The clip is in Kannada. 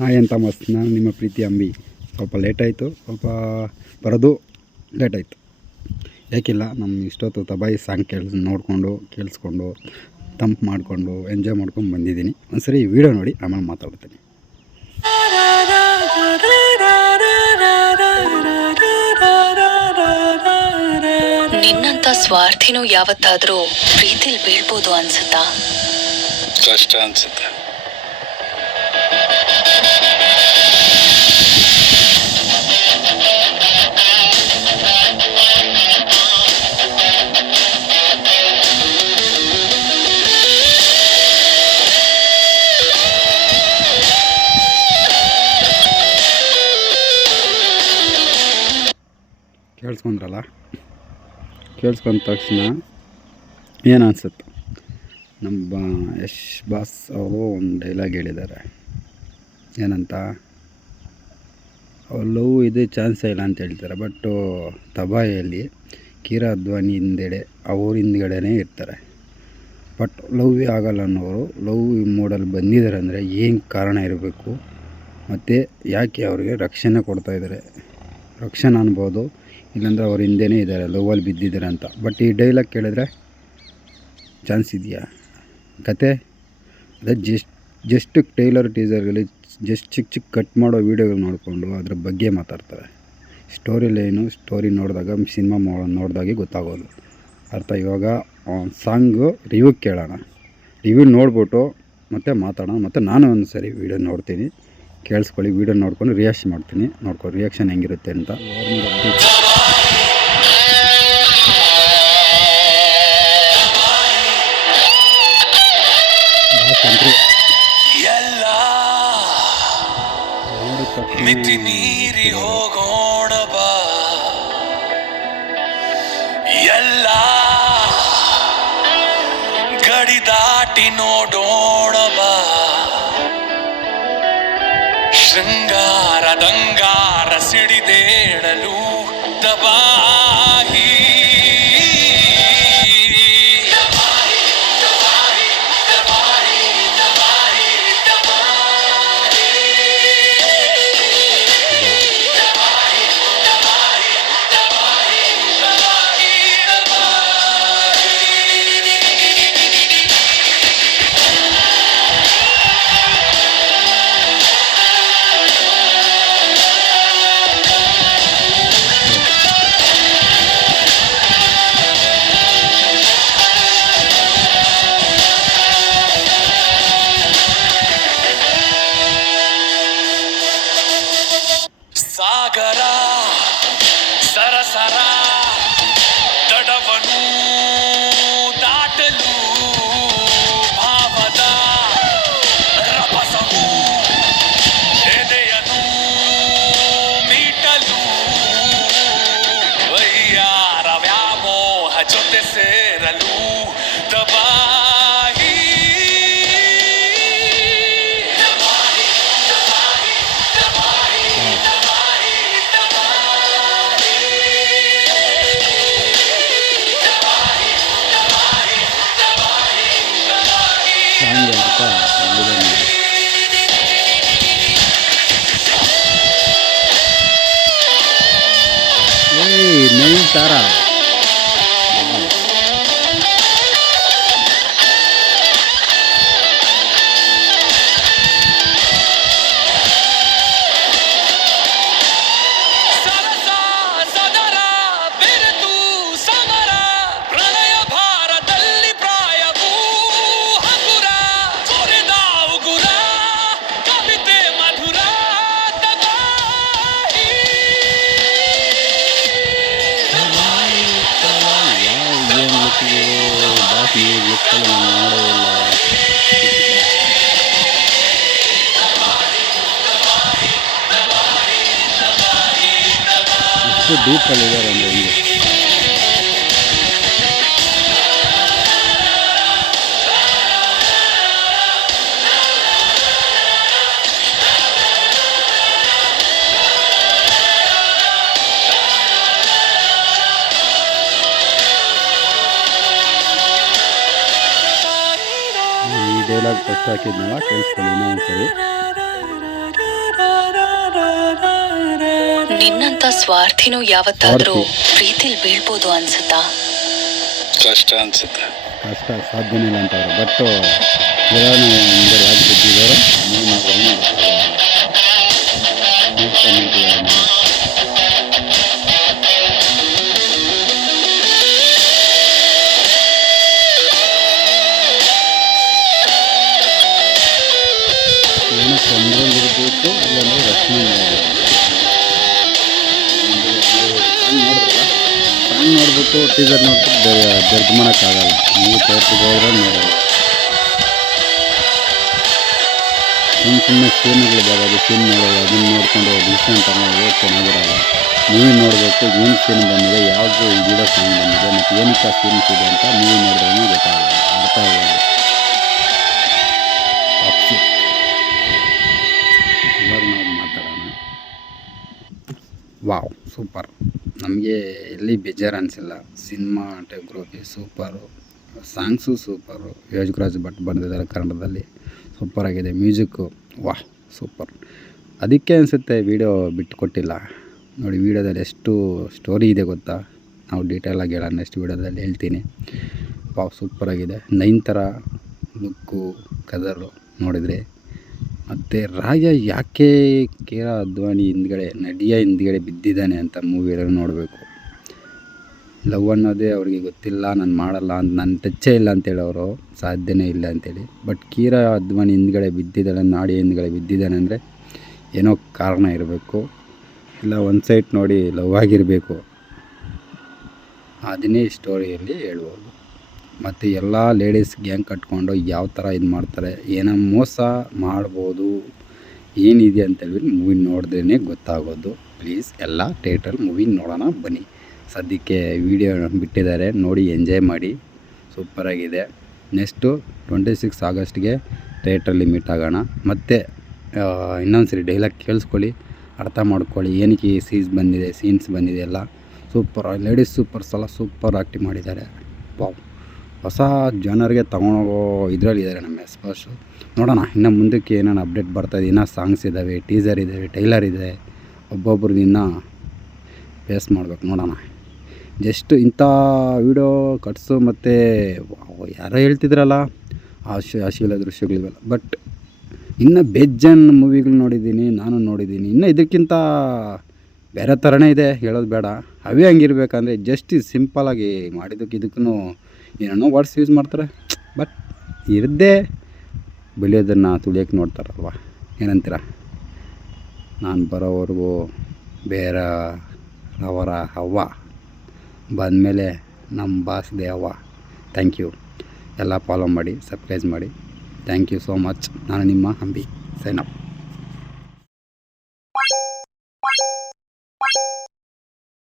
ಹಾಯ್ ಅಂತ ಮಸ್ತ್, ನಾನು ನಿಮ್ಮ ಪ್ರೀತಿ ಅಂಬಿ. ಸ್ವಲ್ಪ ಲೇಟಾಯಿತು, ಸ್ವಲ್ಪ ಬರೋದು ಲೇಟಾಯಿತು. ಯಾಕಿಲ್ಲ, ನಮ್ಮ ಇಷ್ಟೊತ್ತು ತಬಾಯಿ ಸಾಂಗ್ ಕೇಳಿಸ್ಕೊಂಡು ತಂಪು ಮಾಡಿಕೊಂಡು ಎಂಜಾಯ್ ಮಾಡ್ಕೊಂಡು ಬಂದಿದ್ದೀನಿ. ಒಂದ್ಸರಿ ಈ ವಿಡಿಯೋ ನೋಡಿ ಆಮೇಲೆ ಮಾತಾಡ್ತೀನಿ. ನಿನ್ನಂತ ಸ್ವಾರ್ಥಿನೂ ಯಾವತ್ತಾದ್ರೂ ಪ್ರೀತಿಲಿ ಬೀಳ್ಬೋದು ಅನ್ಸುತ್ತಾ? ಕಷ್ಟ ಅನ್ಸುತ್ತೆ. ಕೇಳಿಸ್ಕೊಂಡ್ರಲ್ಲ, ಕೇಳಿಸ್ಕೊಂಡ ತಕ್ಷಣ ಏನು ಅನಿಸುತ್ತೆ? ನಮ್ಮ ಯಶ್ ಬಾಸ್ ಅವರು ಒಂದು ಡೈಲಾಗ್ ಹೇಳಿದ್ದಾರೆ. ಏನಂತ? ಲವ್ ಇದೆ ಚಾನ್ಸೇ ಇಲ್ಲ ಅಂತ ಹೇಳ್ತಾರೆ. ಬಟ್ ತಬಾಯಲ್ಲಿ ಕಿರಾ ಅದ್ವಾನಿ ಅವ್ರ ಹಿಂದ್ಗಡೆನೇ ಇರ್ತಾರೆ. ಬಟ್ ಲವ್ವೇ ಆಗಲ್ಲ ಅನ್ನೋರು ಲವ್ ಮೋಡಲ್ಲಿ ಬಂದಿದ್ದಾರೆ ಅಂದರೆ ಏನು ಕಾರಣ ಇರಬೇಕು, ಮತ್ತು ಯಾಕೆ ಅವ್ರಿಗೆ ರಕ್ಷಣೆ ಕೊಡ್ತಾಯಿದ್ದಾರೆ? ರಕ್ಷಣೆ ಅನ್ಬೋದು, ಇಲ್ಲಾಂದರೆ ಅವ್ರ ಹಿಂದೆನೇ ಇದ್ದಾರೆ, ಲವ್ವಲ್ಲಿ ಬಿದ್ದಿದ್ದಾರೆ ಅಂತ. ಬಟ್ ಈ ಡೈಲಾಗ್ ಕೇಳಿದ್ರೆ ಚಾನ್ಸ್ ಇದೆಯಾ? ಕತೆ ಅದೇ ಜಸ್ಟ್ ಟೈಲರ್ ಟೀಸರ್ಗಳಲ್ಲಿ ಚಿಕ್ಕ ಕಟ್ ಮಾಡೋ ವೀಡಿಯೋಗಳು ನೋಡಿಕೊಂಡು ಅದ್ರ ಬಗ್ಗೆ ಮಾತಾಡ್ತಾರೆ. ಸ್ಟೋರಿ ನೋಡಿದಾಗ, ಸಿನಿಮಾ ನೋಡಿದಾಗೆ ಗೊತ್ತಾಗೋದು ಅರ್ಥ. ಇವಾಗ ಸಾಂಗು ರಿವ್ಯೂ ಕೇಳೋಣ, ರಿವ್ಯೂ ನೋಡ್ಬಿಟ್ಟು ಮತ್ತೆ ಮಾತಾಡೋಣ. ಮತ್ತು ನಾನು ಒಂದು ಸರಿ ವೀಡಿಯೋ ನೋಡ್ತೀನಿ, ಕೇಳಿಸ್ಕೊಳ್ಳಿ. ವೀಡಿಯೋ ನೋಡ್ಕೊಂಡು ರಿಯಾಕ್ಷನ್ ಮಾಡ್ತೀನಿ, ನೋಡ್ಕೊಂಡು ರಿಯಾಕ್ಷನ್ ಹೆಂಗಿರುತ್ತೆ ಅಂತ. ಎಲ್ಲ ಮಿತಿ ಮೀರಿ ಹೋಗೋಣ ಬಾ, ಎಲ್ಲ ಗಡಿ ದಾಟಿ ನೋಡೋಣ ಬಾ. ಶೃಂಗಾರದಂಗಾರ ಸಿಡಿದೇಳಲು ತಬಾಹಿ. ಸಾಗರ ಸರಸರ ತಡವನು ದಾಟಲು, ಭಾವದ ರಭಸವು ಎದೆಯನು ಮೀಟಲು, ವೈಯಾರ ವ್ಯಾಮೋಹ ಜೊತೆ ಸೇರಲು ತಬಾಹಿ. ನೈನ್ ತಾರಾ ಎಷ್ಟು ಡೀಪಲ್ಲಿದ್ದಾರೆ ಅಂದರೆ ಹಿಂಗೆ. ಈ ಡೈಲಾಗ್ ಫಸ್ಟ್ ಹಾಕಿದ್ನಲ್ಲ, ಕೇಳಿಸ್ಕೊಳ್ಳಿ ಇನ್ನೊಂದು ಸರಿ. ನಿನ್ನಂತ ಸ್ವಾರ್ಥಿನೂ ಯಾವತ್ತಾದ್ರೂ ಪ್ರೀತಿಲ್ ಬೀಳ್ಬೋದು ಅನ್ಸುತ್ತಾ? ಕಷ್ಟ ಅನ್ಸುತ್ತೆ. ಕಷ್ಟ ಸಾಧ್ಯನೇ ಇಲ್ಲ ಅಂತವ್ರು. ಬಟ್ ಕಿರಾನ ಮುಂದೆ ಯಾಕೆ ಬಿದ್ದಿದ್ದಾರೋ ಏನೋ ಚಂದ್ರಲ್ಲಿ ಇರಬೇಕು, ಇಲ್ಲಾಂದರೆ ರಶ್ಮಿ ನೋಡಿದ್ರಲ್ಲ, ಸಾಂಗ್ ನೋಡ್ಬಿಟ್ಟು ಟೀಸರ್ ನೋಡ್ಬಿಟ್ಟು ಜಡ್ಜ್ ಮಾಡೋಕ್ಕಾಗಲ್ಲ. ನೀವು ಥಿಯೇಟ್ರಿಗೆ ಹೋದ್ರೆ ನೋಡೋದು. ಸುಮ್ಮನೆ ಸೀನ್ಗಳು ಬರೋದು, ಸೀನ್ ನೋಡೋದು, ಅದನ್ನು ನೋಡ್ಕೊಂಡು ಡಿಸ್ಟೆಂಟ್ ಅನ್ನೋದು ಚೆನ್ನಾಗಿರಲ್ಲ. ಮೂವಿ ನೋಡಬೇಕು, ಏನು ಸೀನ್ ಬಂದಿದೆ, ಯಾವುದು ವಿಡಿಯೋ ಸಾಂಗ್ ಬಂದಿದೆ, ಮತ್ತು ಏನಕ್ಕೆ ಆ ಸೀನ್ಸ್ ಇದೆ ಅಂತ ಮೂವಿ ನೋಡಿದ್ರೂ ಗೊತ್ತಾಗಲ್ಲ, ಅರ್ಥ ಆಗೋದು. ಇವಾಗ ನಾವು ಮಾತಾಡೋಣ. Wow, super. ನಮಗೆ ಎಲ್ಲಿ ಬೇಜಾರು ಅನಿಸಿಲ್ಲ. ಸಿನಿಮಾ ಟೈಪ್ರೋಗಿ super, songs super. Yogaraj Bhat ಬಂದಿದ್ದಾರೆ ಕನ್ನಡದಲ್ಲಿ, ಸೂಪರಾಗಿದೆ. ಮ್ಯೂಸಿಕ್ಕು ವಾಹ್ ಸೂಪರ್. ಅದಕ್ಕೆ ಅನಿಸುತ್ತೆ ವೀಡಿಯೋ ಬಿಟ್ಟು ಕೊಟ್ಟಿಲ್ಲ ನೋಡಿ. ವೀಡಿಯೋದಲ್ಲಿ ಎಷ್ಟು ಸ್ಟೋರಿ ಇದೆ ಗೊತ್ತಾ? ನಾವು ಡೀಟೇಲಾಗಿ ಹೇಳೋಣ, ನೆಕ್ಸ್ಟ್ ವೀಡಿಯೋದಲ್ಲಿ ಹೇಳ್ತೀನಿ. ವಾವ್ ಸೂಪರಾಗಿದೆ. ನಯನತಾರ ಲುಕ್ಕು, ಕದರು ನೋಡಿದರೆ. ಮತ್ತು ರಾಜ ಯಾಕೆ ಕಿರಾ ಅದ್ವಾನಿ ಹಿಂದ್ಗಡೆ, ನಡಿಯ ಹಿಂದ್ಗಡೆ ಬಿದ್ದಿದ್ದಾನೆ ಅಂತ ಮೂವಿಯಲ್ಲಿ ನೋಡಬೇಕು. ಲವ್ ಅನ್ನೋದೇ ಅವ್ರಿಗೆ ಗೊತ್ತಿಲ್ಲ, ನಾನು ಮಾಡಲ್ಲ ಅಂತ, ನನ್ನ ಟಚ್ಚೇ ಇಲ್ಲ ಅಂತೇಳಿ ಅವರು, ಸಾಧ್ಯನೇ ಇಲ್ಲ ಅಂತೇಳಿ. ಬಟ್ ಕಿರಾ ಅದ್ವಾನಿ ಹಿಂದ್ಗಡೆ ಬಿದ್ದಿದ್ದಾನೆ, ನಾಡಿ ಹಿಂದ್ಗಡೆ ಬಿದ್ದಿದ್ದಾನೆ ಅಂದರೆ ಏನೋ ಕಾರಣ ಇರಬೇಕು, ಇಲ್ಲ ಒಂದು ಸೈಟ್ ನೋಡಿ ಲವ್ ಆಗಿರಬೇಕು. ಅದನ್ನೇ ಈ ಸ್ಟೋರಿಯಲ್ಲಿ ಹೇಳ್ಬೋದು. ಮತ್ತು ಎಲ್ಲ ಲೇಡೀಸ್ ಗ್ಯಾಂಗ್ ಕಟ್ಕೊಂಡು ಯಾವ ಥರ ಇದು ಮಾಡ್ತಾರೆ, ಏನೋ ಮೋಸ ಮಾಡ್ಬೋದು, ಏನಿದೆ ಅಂತೇಳಿ ಮೂವಿ ನೋಡಿದ್ರೇ ಗೊತ್ತಾಗೋದು. ಪ್ಲೀಸ್ ಎಲ್ಲ ಥಿಯೇಟ್ರಲ್ಲಿ ಮೂವಿ ನೋಡೋಣ ಬನ್ನಿ. ಸದ್ಯಕ್ಕೆ ವೀಡಿಯೋ ಬಿಟ್ಟಿದ್ದಾರೆ, ನೋಡಿ ಎಂಜಾಯ್ ಮಾಡಿ. ಸೂಪರಾಗಿದೆ. ನೆಕ್ಸ್ಟು 26 ಆಗಸ್ಟ್ಗೆ ಥಿಯೇಟ್ರಲ್ಲಿ ಮೀಟ್ ಆಗೋಣ. ಮತ್ತು ಇನ್ನೊಂದು ಸರಿ ಡೈಲಾಗ್ ಕೇಳಿಸ್ಕೊಳ್ಳಿ, ಅರ್ಥ ಮಾಡ್ಕೊಳ್ಳಿ, ಏನಕ್ಕೆ ಈ ಸೀನ್ಸ್ ಬಂದಿದೆ ಎಲ್ಲ ಸೂಪರ್. ಲೇಡೀಸ್ ಸೂಪರ್ಸ್ ಎಲ್ಲ ಸೂಪರ್ ಆ್ಯಕ್ಟಿಂಗ್ ಮಾಡಿದ್ದಾರೆ. ವಾವ್, ಹೊಸ ಜನರಿಗೆ ತೊಗೊಂಡೋಗೋ ಇದರಲ್ಲಿದ್ದಾರೆ ನಮ್ಮ ಎಸ್ಪಾಸು. ನೋಡೋಣ ಇನ್ನು ಮುಂದಕ್ಕೆ ಏನೇನು ಅಪ್ಡೇಟ್ ಬರ್ತಾಯಿದೆ. ಇನ್ನೂ ಸಾಂಗ್ಸ್ ಇದ್ದಾವೆ, ಟೀಸರ್ ಇದ್ದಾವೆ, ಟೈಲರ್ ಇದೆ. ಒಬ್ಬೊಬ್ರದ್ದು ಇನ್ನೂ ಫೇಸ್ ಮಾಡ್ಬೇಕು. ನೋಡೋಣ. ಜಸ್ಟ್ ಇಂಥ ವೀಡಿಯೋ ಕಟ್ಸು. ಮತ್ತು ಯಾರೋ ಹೇಳ್ತಿದ್ರಲ್ಲ ಅಶ್ಲೀಲ ದೃಶ್ಯಗಳಿವೆಲ್ಲ, ಬಟ್ ಇನ್ನು ಬೇಜಾನ್ ಮೂವಿಗಳು ನೋಡಿದ್ದೀನಿ, ನಾನು ನೋಡಿದ್ದೀನಿ. ಇನ್ನು ಇದಕ್ಕಿಂತ ಬೇರೆ ಥರನೇ ಇದೆ, ಹೇಳೋದು ಬೇಡ. ಅವೇ ಹಂಗಿರ್ಬೇಕಂದ್ರೆ ಜಸ್ಟ್ ಸಿಂಪಲಾಗಿ ಮಾಡಿದ್ದಕ್ಕೆ ಇದಕ್ಕೂ ಏನೇನೋ ವರ್ಡ್ಸ್ ಯೂಸ್ ಮಾಡ್ತಾರೆ. ಬಟ್ ಇರದೇ ಬೆಳೆಯೋದನ್ನು ತುಳಿಯೋಕ್ಕೆ ನೋಡ್ತಾರಲ್ವ, ಏನಂತೀರ? ನಾನು ಬರೋವರೆಗೂ ಬೇರೆಯವರ ಹವ್ವ ಬಂದಮೇಲೆ ನಮ್ಮ ಬಾಸ್ದೆ ಹವ್ವ. Thank you. ಎಲ್ಲ ಫಾಲೋ ಮಾಡಿ, ಸಬ್ಸ್ಕ್ರೈಬ್ ಮಾಡಿ. Thank you so much. ನಾನು ನಿಮ್ಮ ಅಂಬಿ, ಸೈನ್ ಅಪ್.